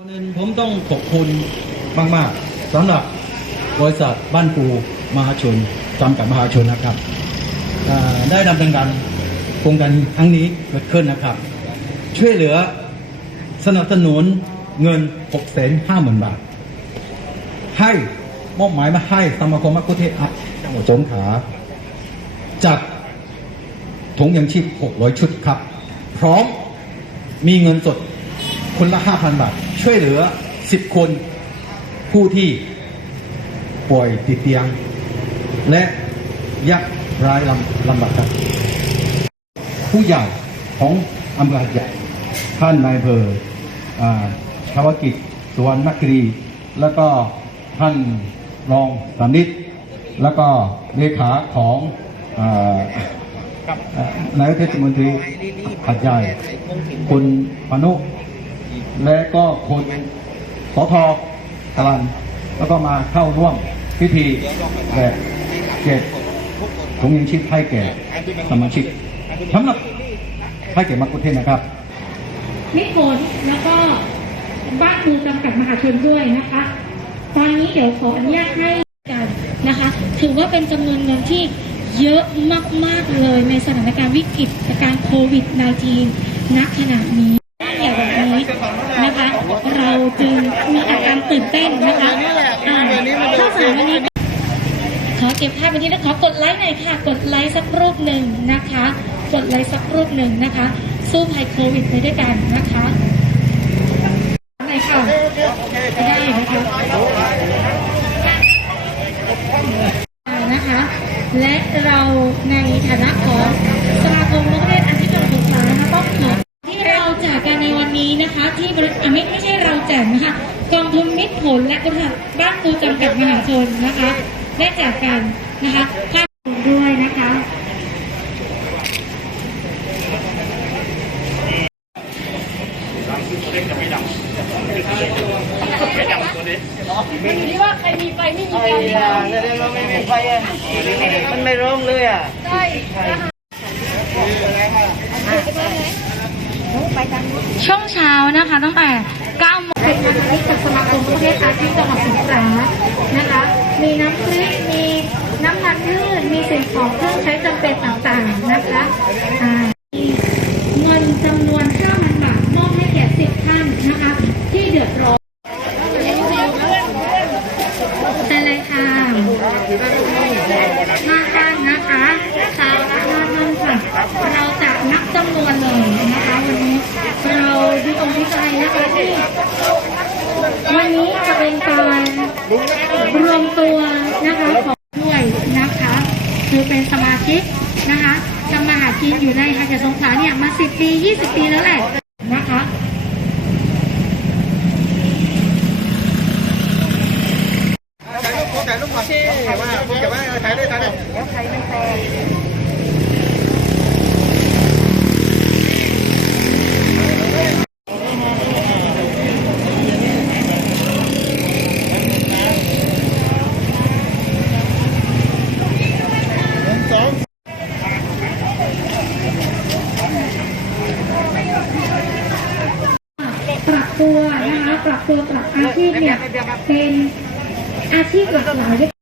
ก่อนอื่นผมต้องขอบคุณมาก ๆสำหรับบริษัทบ้านปูมหาชนจำกัดมหาชนนะครับอ่าได้ดำเนินการโครงการครั้งนี้เกิดขึ้นนะครับ ช่วยเหลือสนับสนุนเงิน 6 5 0 0 0 0 บาท ให้มอบหมายมาให้สมาคมมัคคุเทศก์จังหวัดสงขลาจัดถุงยังชีพ 600 ชุดครับ พร้อมมีเงินสด คนละ5,000บาท ช่วยเหลือ10คนผู้ที่ป่วยติดเตียง และยากไร้ลำลำบากครับ ผู้ใหญ่ของอำเภอหาดใหญ่ ท่านนายอำเภออ่าชาวกิจสุวรรณนักรี แล้วก็ท่านรองสานิตแล้วก็เลขาของอ่าอ่านายกเทศมนตรีหัดใหญ่ คุณพานุ และก็คนสทกลันแล้วก็มาเข้าร่วมพิธีแจกเก็บถุงยังชีพให้แก่สมาชิกสำหรับให้แก่มักคุเทศนะครับมิตรผลแล้วก็บ้านปูจำกัดมหาชนด้วยนะคะ ตอนนี้เดี๋ยวขออนุญาตให้กันนะคะ ถือว่าเป็นจำนวนเงินที่เยอะมาก ๆ เลยในสถานการณ์วิกฤตการโควิด -19 ณขณะนี้อย่างแบบนี้นะคะ เรา จึงมีอาการตื่นเต้นนะคะอ่าข้าวสารวันนี้ขอเก็บภาพไว้ที่แล้วขอกดไลค์หน่อยค่ะ กดไลค์สักรูปหนึ่งนะคะ กดไลค์สักรูปหนึ่งนะคะ สู้ภัยโควิดไปด้วยกันนะคะไหนค่ะได้นะคะนะคะ และเราในฐานะของสมาคมนักเรียนอาชีพจังหวัดสงขลานะคะต้องขอที่เราแจกกันในวันนี้นะคะ ที่บริอะไม่ไม่ใช่เราแจกนะคะ กองทุนมิตรผลและบริษัทบ้านปูจำกัดมหาชนนะคะได้แจกกันนะคะภาพด้วยนะคะมันอยู่ที่ว่าใครมีไฟไม่มีไฟอะเดี๋ยวเราไม่มีไฟอะมันไม่ร้องเลยอะช่วงเช้านะคะตั้งแต่9โมงเป็นงานนี้จากสมา คมประทศอาชีพจังหวัดสงขลานะคะ มีน้ำพริกมีน้ำมันพืชมีสิ่งของเครื่องใช้จำเป็นต่างๆนะคะมีเงินจำนวน5,000บาทมอบให้แก่10ท่านนะคะ ที่เดือดร้อนใช่เลยค่ะห้าท่านนะคะค่ะห้าท่านค่ะเราจะนับจำนวนเลยนะคะวันนี้เราดีอกดีใจนะคะที่ วันนี้จะเป็นการรวมตัวนะคะของด้วยนะคะ คือเป็นสมาชิกนะคะทำมาหากินอยู่ในหาดใหญ่สงขลาเนี่ยมา 10 ปี 20 ปีแล้วแหละนะคะ ถ่ายรูปถ่ายรูปก่อนที่ว่าผมจะว่าถ่ายได้ถ่ายได้ ปรับ ตัวประกอบอาชีพเนี่ยเป็นอาชีพหลักหลายด้วย